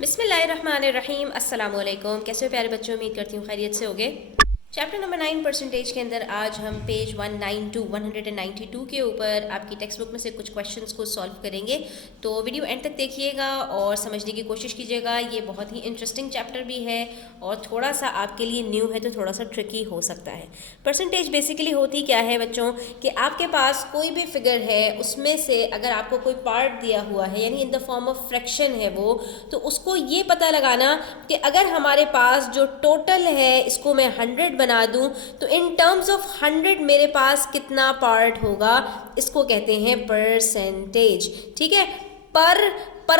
बिस्मिल्लाहिर्रहमानिर्रहीम। अस्सलाम वालेकुम। कैसे हो प्यारे बच्चों? उम्मीद करती हूँ खैरियत से होगे। चैप्टर नंबर 9 परसेंटेज के अंदर आज हम पेज 192 के ऊपर आपकी टेक्स्ट बुक में से कुछ क्वेश्चंस को सॉल्व करेंगे। तो वीडियो एंड तक देखिएगा और समझने की कोशिश कीजिएगा। ये बहुत ही इंटरेस्टिंग चैप्टर भी है और थोड़ा सा आपके लिए न्यू है तो थोड़ा सा ट्रिकी हो सकता है। परसेंटेज बेसिकली होती क्या है बच्चों कि आपके पास कोई भी फिगर है, उसमें से अगर आपको कोई पार्ट दिया हुआ है यानी in the form of fraction है वो, तो उसको ये पता लगाना कि अगर हमारे पास जो टोटल है इसको मैं 100 बना दूं तो इन टर्म्स ऑफ 100 मेरे पास कितना पार्ट होगा, इसको कहते हैं परसेंटेज। ठीक है, पर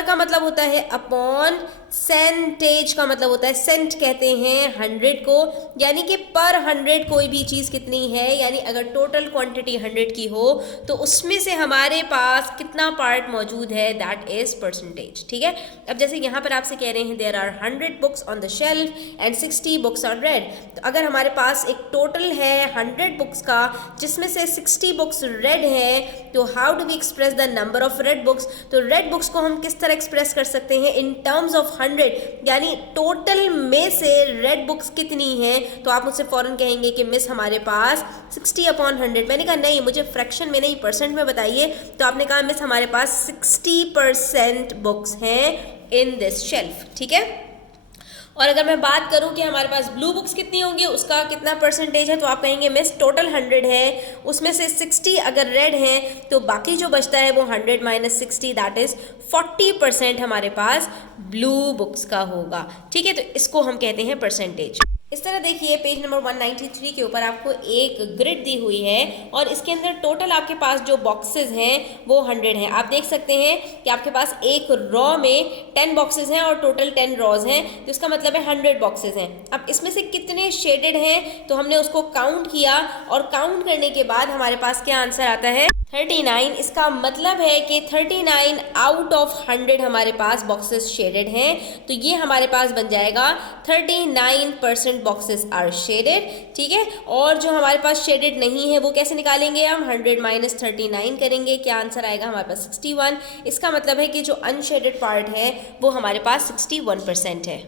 का मतलब होता है अपॉन, सेंटेज का मतलब होता है, सेंट कहते हैं 100 को, यानी कि पर 100 कोई भी चीज़ कितनी है, यानी अगर टोटल क्वांटिटी 100 की हो तो उसमें से हमारे पास कितना पार्ट मौजूद है, दैट इज परसेंटेज। ठीक है, अब जैसे यहाँ पर आपसे कह रहे हैं there are 100 books on the shelf and 60 books are red, तो अगर हमारे पास एक टोटल है 100 बुक्स का जिसमें से 60 बुक्स रेड है, तो how do we express the number of red books? तो रेड बुक्स को हम किस तरह एक्सप्रेस कर सकते हैं इन टर्म्स ऑफ 100, यानी टोटल में से रेड बुक्स कितनी हैं। तो आप मुझसे फौरन कहेंगे कि मिस हमारे पास 60/100। मैंने कहा नहीं, मुझे फ्रैक्शन में नहीं परसेंट में बताइए। तो आपने कहा मिस हमारे पास 60% बुक्स हैं इन दिस शेल्फ। ठीक है, और अगर मैं बात करूं कि हमारे पास ब्लू बुक्स कितनी होंगी, उसका कितना परसेंटेज है, तो आप कहेंगे मिस टोटल 100 है, उसमें से 60 अगर रेड हैं तो बाकी जो बचता है वो 100 माइनस 60 दैट इज 40% हमारे पास ब्लू बुक्स का होगा। ठीक है, तो इसको हम कहते हैं परसेंटेज। इस तरह देखिए पेज नंबर 193 के ऊपर आपको एक ग्रिड दी हुई है और इसके अंदर टोटल आपके पास जो बॉक्सेस हैं वो 100 हैं। आप देख सकते हैं कि आपके पास एक रॉ में 10 बॉक्सेस हैं और टोटल 10 रॉज हैं, तो इसका मतलब है 100 बॉक्सेस हैं। अब इसमें से कितने शेडेड हैं तो हमने उसको काउंट किया और काउंट करने के बाद हमारे पास क्या आंसर आता है, 39। इसका मतलब है कि 39 आउट ऑफ 100 हमारे पास बॉक्सेस शेडेड हैं, तो ये हमारे पास बन जाएगा 39% बॉक्सेस आर शेडेड। ठीक है, और जो हमारे पास शेडेड नहीं है वो कैसे निकालेंगे हम, 100 माइनस 39 करेंगे, क्या आंसर आएगा हमारे पास 61। इसका मतलब है कि जो अनशेडेड पार्ट है वो हमारे पास 61% है।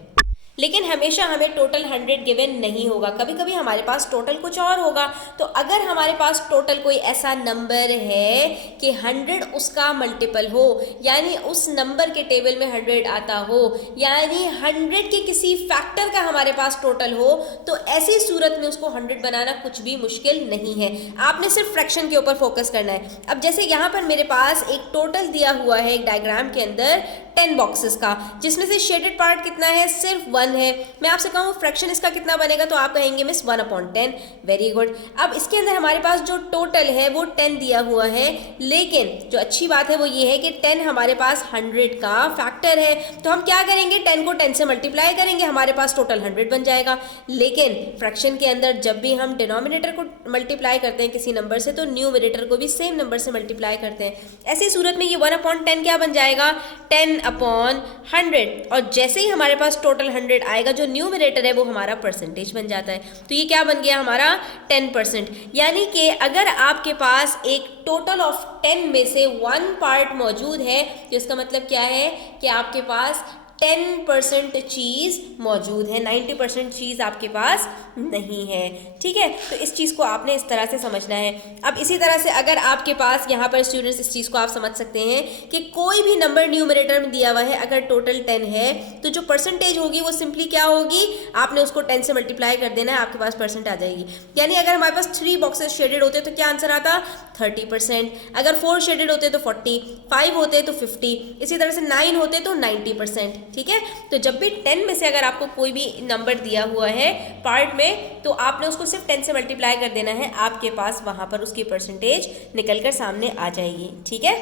लेकिन हमेशा हमें टोटल 100 गिवन नहीं होगा, कभी कभी हमारे पास टोटल कुछ और होगा। तो अगर हमारे पास टोटल कोई ऐसा नंबर है कि 100 उसका मल्टीपल हो, यानी उस नंबर के टेबल में 100 आता हो, यानी 100 के किसी फैक्टर का हमारे पास टोटल हो, तो ऐसी सूरत में उसको 100 बनाना कुछ भी मुश्किल नहीं है। आपने सिर्फ फ्रैक्शन के ऊपर फोकस करना है। अब जैसे यहाँ पर मेरे पास एक टोटल दिया हुआ है एक डायग्राम के अंदर 10 बॉक्सेस का, जिसमें से शेडेड पार्ट कितना है, सिर्फ 1 है। मैं आपसे कहूँ फ्रैक्शन इसका कितना बनेगा, तो आप कहेंगे मिस 1/10। Very good. अब इसके अंदर हमारे पास जो टोटल है वो 10 दिया हुआ है, लेकिन जो अच्छी बात है वो ये है कि 10 हमारे पास 100 का फैक्टर है, तो हम क्या करेंगे, 10 को 10 से मल्टीप्लाई करेंगे, हमारे पास टोटल 100 बन जाएगा। लेकिन फ्रैक्शन के अंदर जब भी हम डिनोमिनेटर को मल्टीप्लाई करते हैं किसी नंबर से, तो न्यूमरेटर को भी सेम नंबर से मल्टीप्लाई करते हैं। ऐसी सूरत में ये 1/10 क्या बन जाएगा, 10/100। और जैसे ही हमारे पास टोटल 100 आएगा, जो न्यूमरेटर है वो हमारा परसेंटेज बन जाता है। तो ये क्या बन गया हमारा 10%। यानी कि अगर आपके पास एक टोटल ऑफ 10 में से 1 पार्ट मौजूद है, तो इसका मतलब क्या है कि आपके पास 10% चीज़ मौजूद है, 90% चीज़ आपके पास नहीं है। ठीक है, तो इस चीज़ को आपने इस तरह से समझना है। अब इसी तरह से अगर आपके पास यहाँ पर स्टूडेंट्स इस चीज़ को आप समझ सकते हैं कि कोई भी नंबर न्यूमरेटर में दिया हुआ है, अगर टोटल 10 है तो जो परसेंटेज होगी वो सिंपली क्या होगी, आपने उसको 10 से मल्टीप्लाई कर देना है, आपके पास परसेंट आ जाएगी। यानी अगर हमारे पास 3 बॉक्सेस शेडेड होते तो क्या आंसर आता, 30%। अगर 4 शेडेड होते तो 40, 5 होते तो 50, इसी तरह से 9 होते तो 90%। ठीक है, तो जब भी 10 में से अगर आपको कोई भी नंबर दिया हुआ है पार्ट में, तो आपने उसको सिर्फ 10 से मल्टीप्लाई कर देना है, आपके पास वहां पर उसकी परसेंटेज निकलकर सामने आ जाएगी। ठीक है,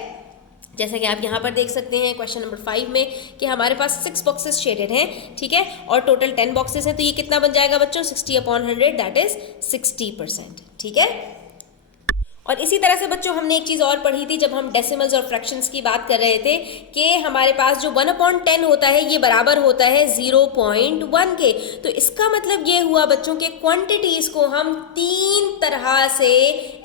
जैसा कि आप यहाँ पर देख सकते हैं क्वेश्चन नंबर 5 में कि हमारे पास 6 बॉक्सेस शेडेड हैं। ठीक है, और टोटल 10 बॉक्सेस हैं, तो ये कितना बन जाएगा बच्चों, 60/100 दैट इज 60%। ठीक है, और इसी तरह से बच्चों हमने एक चीज़ और पढ़ी थी जब हम डेसिमल्स और फ्रैक्शंस की बात कर रहे थे कि हमारे पास जो 1/10 होता है ये बराबर होता है 0.1 के। तो इसका मतलब ये हुआ बच्चों के क्वांटिटीज़ को हम 3 तरह से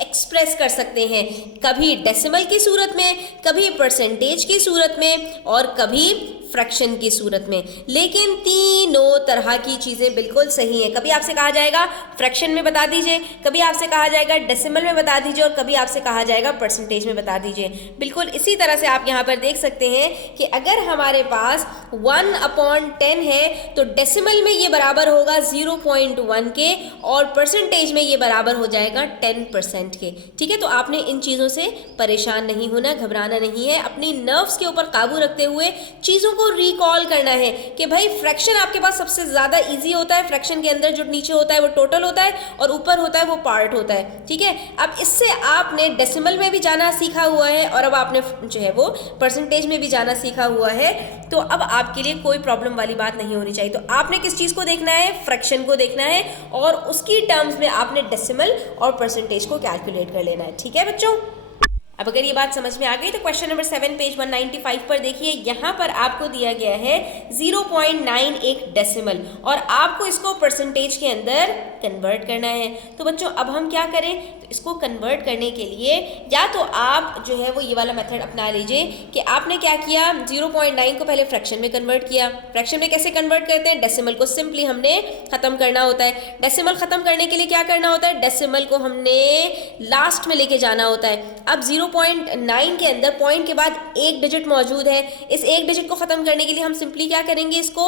एक्सप्रेस कर सकते हैं, कभी डेसिमल की सूरत में, कभी परसेंटेज की सूरत में और कभी फ्रैक्शन की सूरत में। लेकिन तीनों तरह की चीज़ें बिल्कुल सही हैं। कभी आपसे कहा जाएगा फ्रैक्शन में बता दीजिए, कभी आपसे कहा जाएगा डेसिमल में बता दीजिए, और कभी आपसे कहा जाएगा परसेंटेज में बता दीजिए। बिल्कुल इसी तरह से आप यहाँ पर देख सकते हैं कि अगर हमारे पास 1/10 है तो डेसिमल में ये बराबर होगा 0.1 के, और परसेंटेज में ये बराबर हो जाएगा 10% के। ठीक है, तो आपने इन चीज़ों से परेशान नहीं होना, घबराना नहीं है। अपनी नर्व्स के ऊपर काबू रखते हुए चीज़ों को रिकॉल करना है कि भाई फ्रैक्शन आपके पास सबसे ज़्यादा ईजी होता है। फ्रैक्शन के अंदर जो नीचे होता है वो टोटल होता है, और ऊपर होता है वो पार्ट होता है। ठीक है, अब इससे आपने डेसिमल में भी जाना सीखा हुआ है, और अब आपने जो है वो परसेंटेज में भी जाना सीखा हुआ है, तो अब आपके लिए कोई प्रॉब्लम वाली बात नहीं होनी चाहिए। तो आपने किस चीज़ को देखना है? फ्रैक्शन को देखना है, और उसकी टर्म्स में आपने डेसिमल और परसेंटेज को कैलकुलेट कर लेना है। ठीक है बच्चों, अब अगर ये बात समझ में आ गई तो क्वेश्चन नंबर 7 पेज 195 पर देखिए, यहाँ पर आपको दिया गया है 0.91 डेसिमल, और आपको इसको परसेंटेज के अंदर कन्वर्ट करना है। तो बच्चों अब हम क्या करें? तो इसको कन्वर्ट करने के लिए या तो आप जो है वो ये वाला मेथड अपना लीजिए कि आपने क्या किया, 0.9 को पहले फ्रैक्शन में कन्वर्ट किया। फ्रैक्शन में कैसे कन्वर्ट करते हैं? डेसिमल को सिंपली हमने खत्म करना होता है। डेसिमल खत्म करने के लिए क्या करना होता है? डेसिमल को हमने लास्ट में लेके जाना होता है। अब 0.9 के अंदर पॉइंट के बाद एक डिजिट मौजूद है। इस एक डिजिट को खत्म करने के लिए हम सिंपली क्या करेंगे? इसको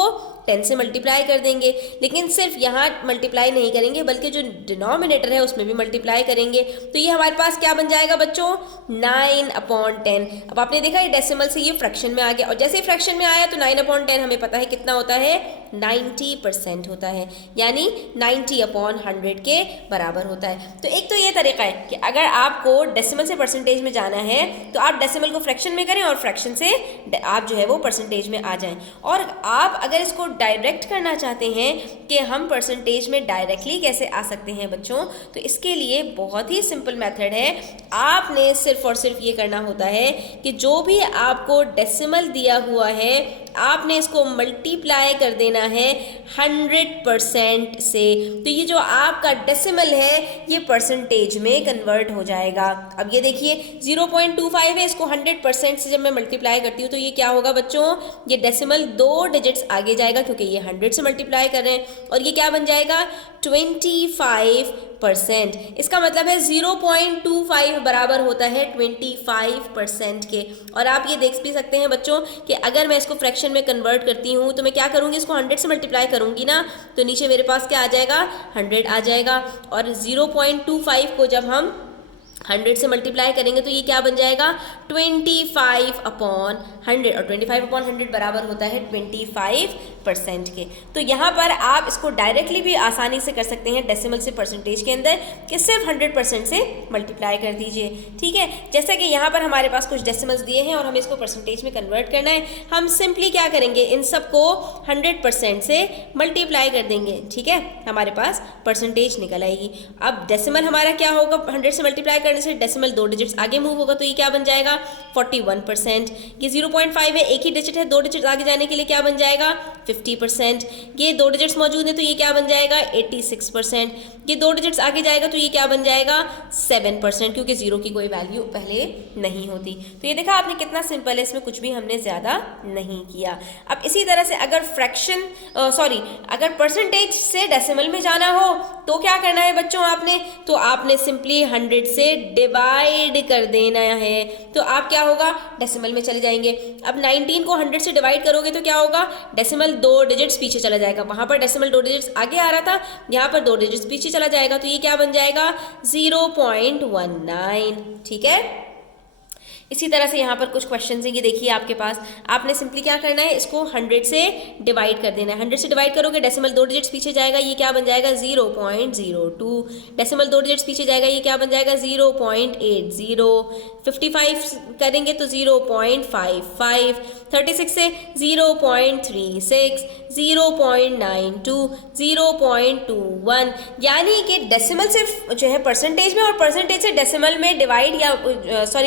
10 से मल्टीप्लाई कर देंगे। लेकिन सिर्फ यहाँ मल्टीप्लाई नहीं करेंगे, बल्कि जो डिनोमिनेटर है उसमें भी मल्टीप्लाई करेंगे। तो ये हमारे पास क्या बन जाएगा बच्चों? 9/10। अब आपने देखा ये डेसिमल से ये फ्रैक्शन में आ गया, और जैसे ही फ्रैक्शन में आया तो 9/10 हमें पता है कितना होता है? 90% होता है, यानी 90/100 के बराबर होता है। तो एक तो ये तरीका है कि अगर आपको डेसिमल से परसेंटेज में जाना है तो आप डेसिमल को फ्रैक्शन में करें, और फ्रैक्शन से आप जो है वो परसेंटेज में आ जाएं। और आप अगर इसको डायरेक्ट करना चाहते हैं कि हम परसेंटेज में डायरेक्टली कैसे आ सकते हैं बच्चों, तो इसके लिए बहुत ही सिंपल मेथड है। आपने सिर्फ और सिर्फ ये करना होता है कि जो भी आपको डेसिमल दिया हुआ है आपने इसको मल्टीप्लाई कर देना है 100% से। तो ये जो आपका डेसिमल है ये परसेंटेज में कन्वर्ट हो जाएगा। अब ये देखिए 0.25 है, इसको 100% से जब मैं मल्टीप्लाई करती हूँ तो ये क्या होगा बच्चों? ये डेसिमल 2 डिजिट्स आगे जाएगा, क्योंकि ये 100 से मल्टीप्लाई कर रहे हैं, और ये क्या बन जाएगा? 25%। इसका मतलब है 0.25 बराबर होता है 25% के। और आप ये देख भी सकते हैं बच्चों कि अगर मैं इसको फ्रैक्शन में कन्वर्ट करती हूँ तो मैं क्या करूँगी? इसको 100 से मल्टीप्लाई करूँगी ना, तो नीचे मेरे पास क्या आ जाएगा? 100 आ जाएगा। और 0.25 को जब हम 100 से मल्टीप्लाई करेंगे तो ये क्या बन जाएगा? 25/100, और 25/100 बराबर होता है 25% के। तो यहाँ पर आप इसको डायरेक्टली भी आसानी से कर सकते हैं डेसिमल से परसेंटेज के अंदर, कि सिर्फ 100% से मल्टीप्लाई कर दीजिए। ठीक है, जैसा कि यहाँ पर हमारे पास कुछ डेसिमल्स दिए हैं और हमें इसको परसेंटेज में कन्वर्ट करना है। हम सिंपली क्या करेंगे? इन सबको 100% से मल्टीप्लाई कर देंगे। ठीक है, हमारे पास परसेंटेज निकल आएगी। अब डेसिमल हमारा क्या होगा? 100 से मल्टीप्लाई करने से डेसिमल 2 डिजिट्स आगे मूव होगा, तो ये क्या बन जाएगा? 41%। ये 0.5 है, एक ही डिजिट है, 2 डिजिट आगे जाने के लिए क्या बन जाएगा? 50%। ये 2 डिजिट्स मौजूद हैं तो ये क्या बन जाएगा? 86%। ये 2 डिजिट्स आगे जाएगा तो ये क्या बन जाएगा? 7%, क्योंकि 0 की कोई वैल्यू पहले नहीं होती। तो ये देखा आपने कितना सिंपल है, इसमें कुछ भी हमने ज़्यादा नहीं किया। अब इसी तरह से अगर अगर परसेंटेज से डेसिमल में जाना हो तो क्या करना है बच्चों? तो आपने सिंपली 100 से डिवाइड कर देना है। तो आप क्या होगा? डेसिमल में चले जाएंगे। अब 19 को 100 से डिवाइड करोगे तो क्या होगा? डेसिमल 2 डिजिट्स पीछे चला जाएगा। वहां पर डेसिमल 2 डिजिट्स आगे आ रहा था, यहाँ पर 2 डिजिट्स पीछे चला जाएगा, तो ये क्या बन जाएगा? 0.19। ठीक है, इसी तरह से यहाँ पर कुछ क्वेश्चन है, ये देखिए आपके पास। आपने सिंपली क्या करना है? इसको 100 से डिवाइड कर देना है। 100 से डिवाइड करोगे डेसिमल 2 डिजिट्स पीछे जाएगा, ये क्या बन जाएगा? 0.02। डेसिमल 2 डिजिट्स पीछे जाएगा, ये क्या बन जाएगा? 0.80। 55 करेंगे तो 0.55। 36 से 0.36, 0.92, 0.21। यानी कि डेसिमल से जो है परसेंटेज में और परसेंटेज से डेसिमल में डिवाइड या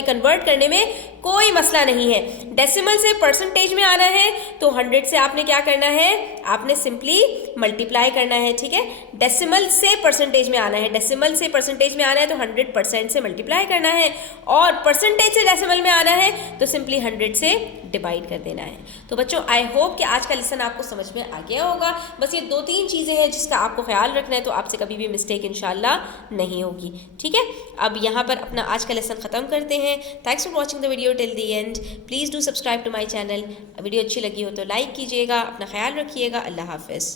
कन्वर्ट करने में कोई मसला नहीं है। डेसिमल से परसेंटेज में आना है तो 100 से आपने क्या करना है, आपने सिंपली मल्टीप्लाई करना है, ठीक है। डेसिमल से परसेंटेज में आना है, डेसिमल से परसेंटेज में आना है तो 100% से मल्टीप्लाई करना है, और परसेंटेज से डेसिमल में आना है तो सिंपली 100 से डिवाइड कर देना है। तो बच्चों आई होप कि आज का लेसन आपको समझ में आ गया होगा। बस ये 2-3 चीज़ें हैं जिसका आपको ख्याल रखना है, तो आपसे कभी भी मिस्टेक इंशाल्लाह नहीं होगी, ठीक है। अब यहाँ पर अपना आज का लेसन ख़त्म करते हैं। Thanks for watching the video till the end. Please do subscribe to my channel. Video अच्छी लगी हो तो लाइक कीजिएगा। अपना ख्याल रखिएगा। अल्लाह हाफिज़।